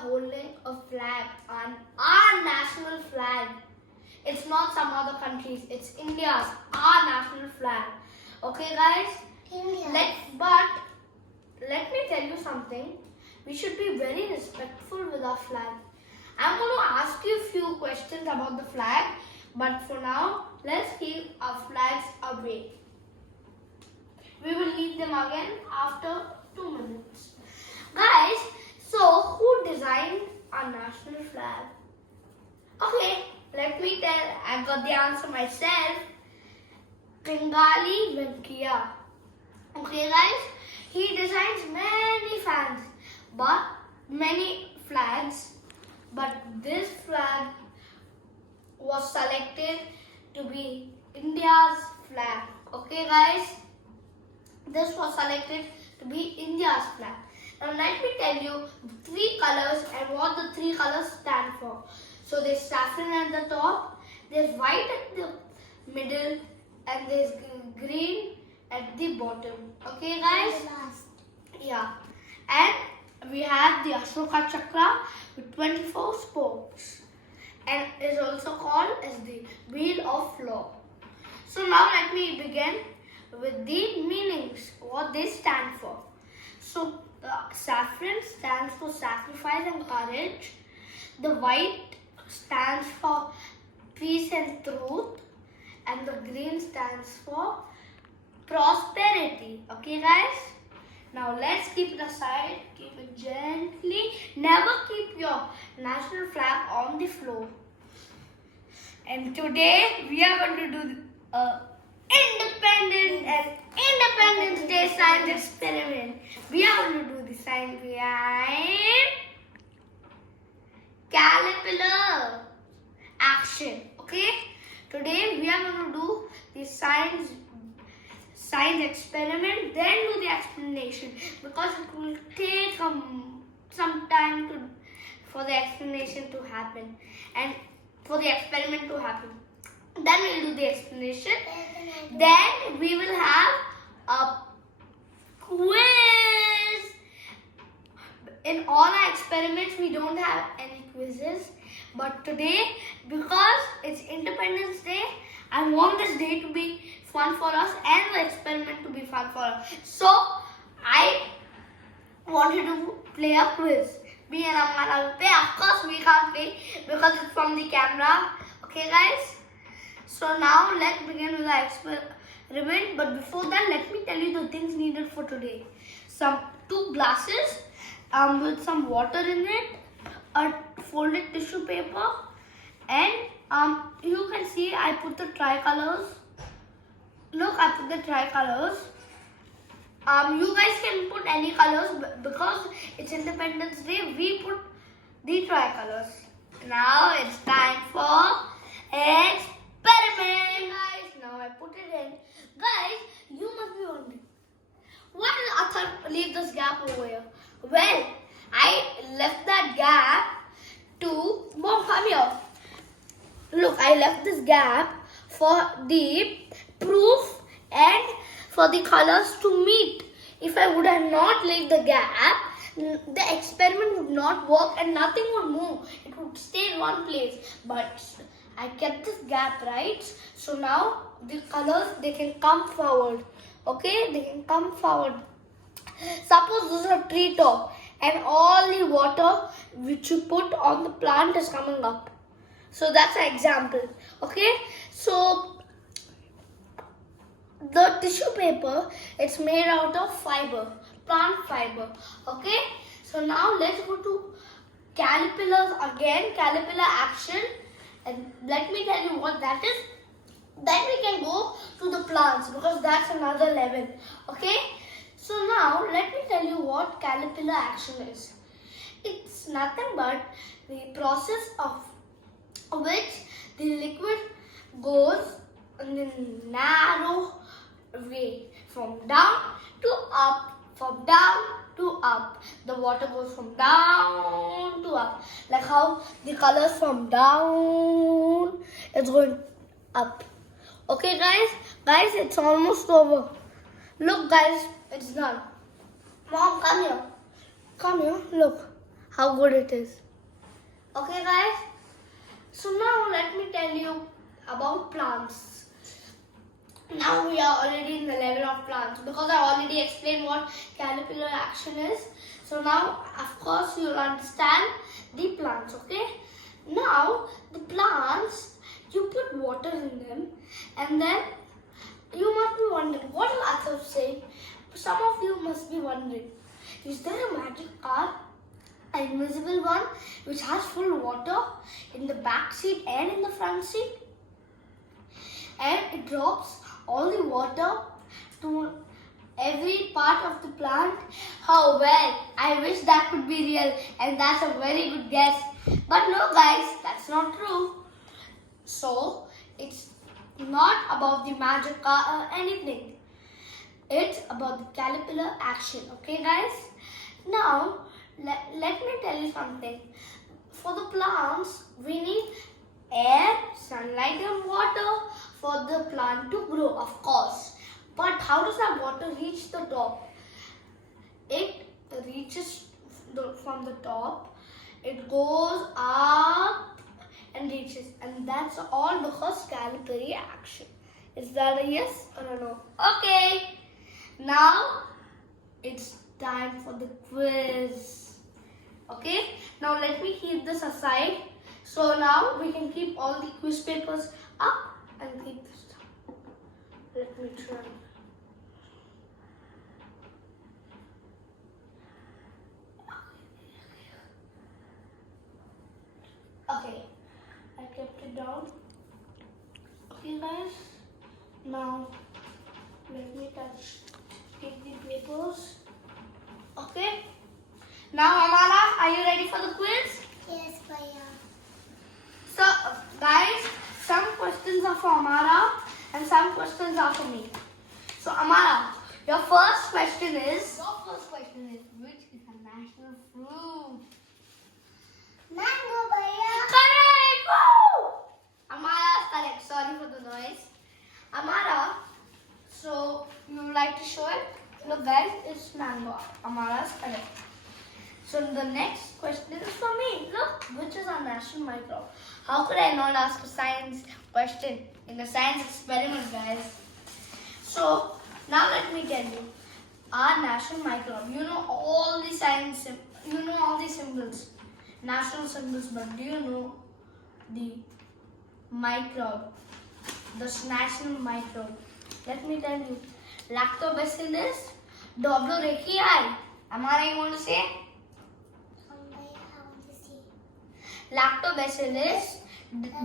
holding a flag, on our national flag. It's not some other countries. It's India's, our national flag. Okay, guys? Let me tell you something. We should be very respectful with our flag. I'm going to ask you a few questions about the flag. But for now, let's keep our flags away. We will leave them again after 2 minutes. Guys, so who designed our national flag? Okay, let me tell. I got the answer myself. Bengali Venkiya. Okay, guys, he designs many flags, but this flag was selected to be India's flag. Okay, guys, this was selected to be India's flag. Now let me tell you the 3 colors and what the 3 colors stand for. So there's saffron at the top, there's white at the middle, and there's green at the bottom. Okay, guys? Yeah. And we have the Ashoka Chakra with 24 spokes, and is also called as the Wheel of Law. So now let me begin with the meanings, what they stand for. So the saffron stands for sacrifice and courage. The white stands for peace and truth. And the green stands for prosperity. Okay, guys? Now let's keep it aside. Keep it gently. Never keep your national flag on the floor. And today we are going to do Independence Day science experiment. We are going to do the science behind Capillary Action. Okay? Today we are going to do the science experiment, then do the explanation, because it will take some time for the explanation to happen and for the experiment to happen. Then we will do the explanation. Then we will have a quiz. In all our experiments, we don't have any quizzes. But today, because it's Independence Day, I want this day to be fun for us and the experiment to be fun for us. So, I wanted to play a quiz. Me and Amara will play. Of course, we can't play because it's from the camera. Okay, guys? So now, let's begin with the experiment. But before that, let me tell you the things needed for today. 2 glasses with some water in it, a folded tissue paper, and you can see I put the tricolors. Look, I put the tricolors. You guys can put any colors, because it's Independence Day. We put the tricolors. Now it's time for experiment, guys. Now I put it in. Guys, you must be wondering, why did Atharv leave this gap over here? Well, I left that gap to, Mom, come here. Look, I left this gap for the proof and for the colors to meet. If I would have not left the gap, the experiment would not work and nothing would move. It would stay in one place. But I kept this gap, right? So now the colors, they can come forward. Okay, they can come forward. Suppose this is a tree top and all the water which you put on the plant is coming up. So that's an example. Okay, so the tissue paper, it's made out of fiber, plant fiber. Okay, so now let's go to calipers again, capillary action, and let me tell you what that is. Then we can go to the plants, because that's another level. Okay, so now let me tell you what capillary action is. It's nothing but the process of which the liquid goes in a narrow way from down to up, from down to up. The water goes from down to up, like how the colors from down is going up. Okay, guys, it's almost over. Look, guys, it's done. Mom, come here. Look how good it is. Okay guys, so now let me tell you about plants. Now we are already in the level of plants because I already explained what capillary action is. So now of course you will understand the plants, okay? Now the plants, you put water in them and then you must be wondering, what will Atharv say? Some of you must be wondering, is there a magic car? An invisible one which has full water in the back seat and in the front seat? And it drops all the water to every part of the plant. How well, I wish that could be real and that's a very good guess. But no guys, that's not true. So, it's not about the magic car or anything. It's about the capillary action, okay guys? Now, let me tell you something. For the plants, we need air, sunlight and water for the plant to grow, of course. But how does that water reach the top? It reaches from the top, it goes up and reaches, and that's all because capillary action. Is that a yes or a no? Okay, now it's time for the quiz. Okay, now let me keep this aside. So now we can keep all the quiz papers up and keep this down. Let me try. Okay, I kept it down. Okay guys, now let me take the papers. Okay, now Amara, are you ready for the quiz? Yes, Bhaiya. So guys, some questions are for Amara and some questions are for me. So Amara, your first question is, which is a national fruit? Mango, Bhaiya. Correct! Woo! Amara is correct. Sorry for the noise. Amara, so you would like to show it? Look guys, it's mango. Amara is correct. So the next question is for me. Look, which is our national microbe? How could I not ask a science question in a science experiment, guys? So now let me tell you, our national microbe. You know all the science, you know all the symbols, national symbols, but do you know the microbe, the national microbe? Let me tell you, Lactobacillus dorblorechii. Amara, you want to say? Bhaiya, I want to see. Lactobacillus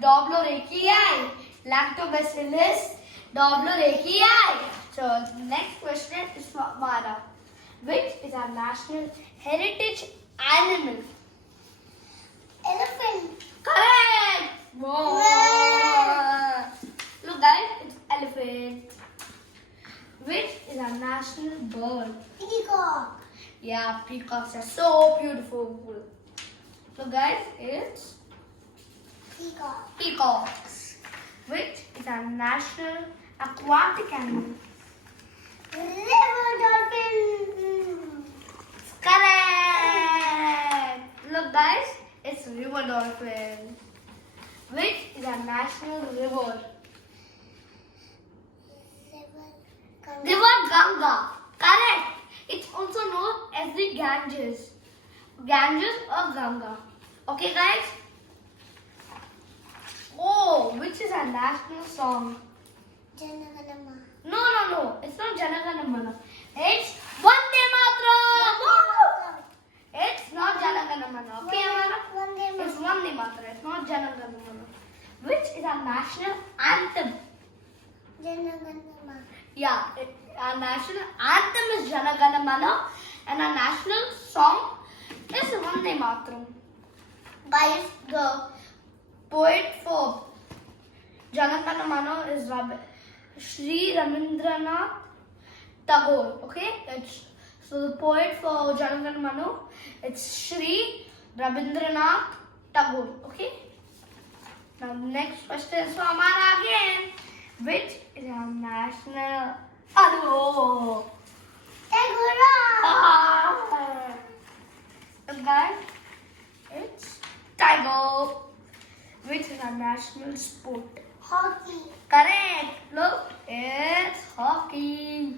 dorblorechii. Lactobacillus dorblorechii. So the next question is for Amara. Which is our national heritage animal? Elephant. Correct! Whoa. Look guys, it's elephant. Which is our national bird? Peacock. Yeah, peacocks are so beautiful. Look guys, it's Peacock. peacocks. Which is our national aquatic animal? River dolphin. Correct! Look guys, it's river dolphin. Which is our national river? River Ganga. Correct. It's also known as the Ganges. Ganges or Ganga. Okay guys? Oh, which is our national song? Janaganama. No. It's not Janaganamana. It's Vande Mataram. It's not Janaganamana. Okay, Amara? It's Vande Mataram. It's not Janaganamana. Which is our national anthem? Janaganama. Yeah, our national anthem is Janaganamana and our national song is Vande Mataram. Guys, the poet for Janaganamana is Sri Rabindranath Tagore. Okay, so the poet for Janaganamana, it's Sri Rabindranath Tagore. Okay. Now the next question is for Amara again. Which is our national Agora. guys, tiger. Which is our national sport? Hockey. Correct. Look, it's hockey.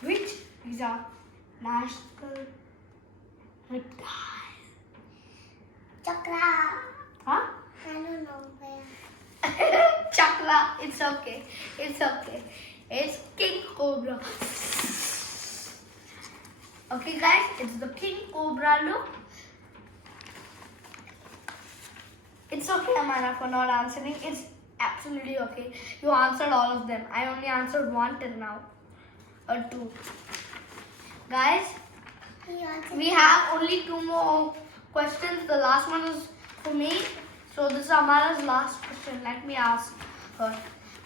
Which is our national reptile? Chakra. Huh? I don't know where. Chakra. It's okay. It's okay. It's king cobra. Okay, guys, it's the king cobra. Look. It's okay, Amara, for not answering. It's absolutely okay. You answered all of them. I only answered one till now. Or two. Guys, we have only two more questions. The last one is for me. So this is Amara's last question. Let me ask her.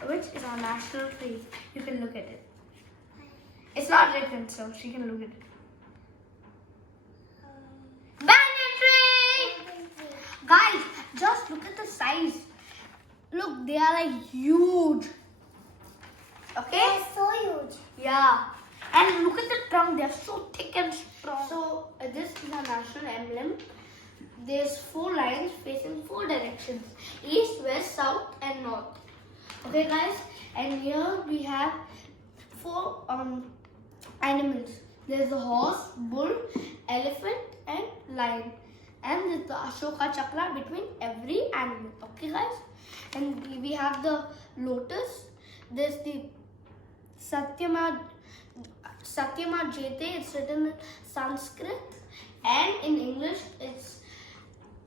Which is our national tree? You can look at it. It's not written, so she can look at it. Banyan tree! Guys, just look at the size. Look, they are like huge. Okay? They're so huge. Yeah. And look at the trunk. They are so thick and strong. So this is our national emblem. There's 4 lines facing 4 directions. East, west, south and north. Okay guys? And here we have 4 animals. There's a horse, bull, elephant and lion. And there's the Ashoka Chakra between every animal. Okay guys? And we have the lotus. There's the Satyama Jete. It's written in Sanskrit. And in English it's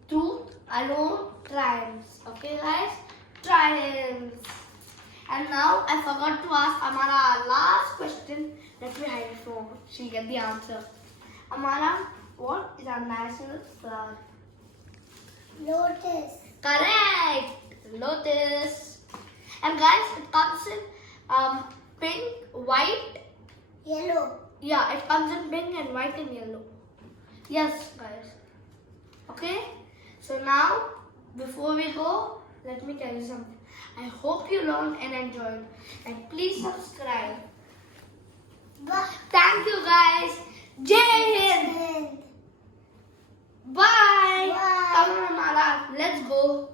truth alone triumphs. Okay guys? Triumphs. And now I forgot to ask Amara our last question. Let me hide it for her. She'll get the answer. Amara, what is our national flower? Lotus. Correct! Lotus. And guys, it comes in pink, white. Yellow. Yeah, it comes in pink and white and yellow. Yes, guys. Okay? So now, before we go, let me tell you something. I hope you learned and enjoyed. And please subscribe. Thank you guys. Jai Hind. Bye. Bye. Come on, Amara. Let's go.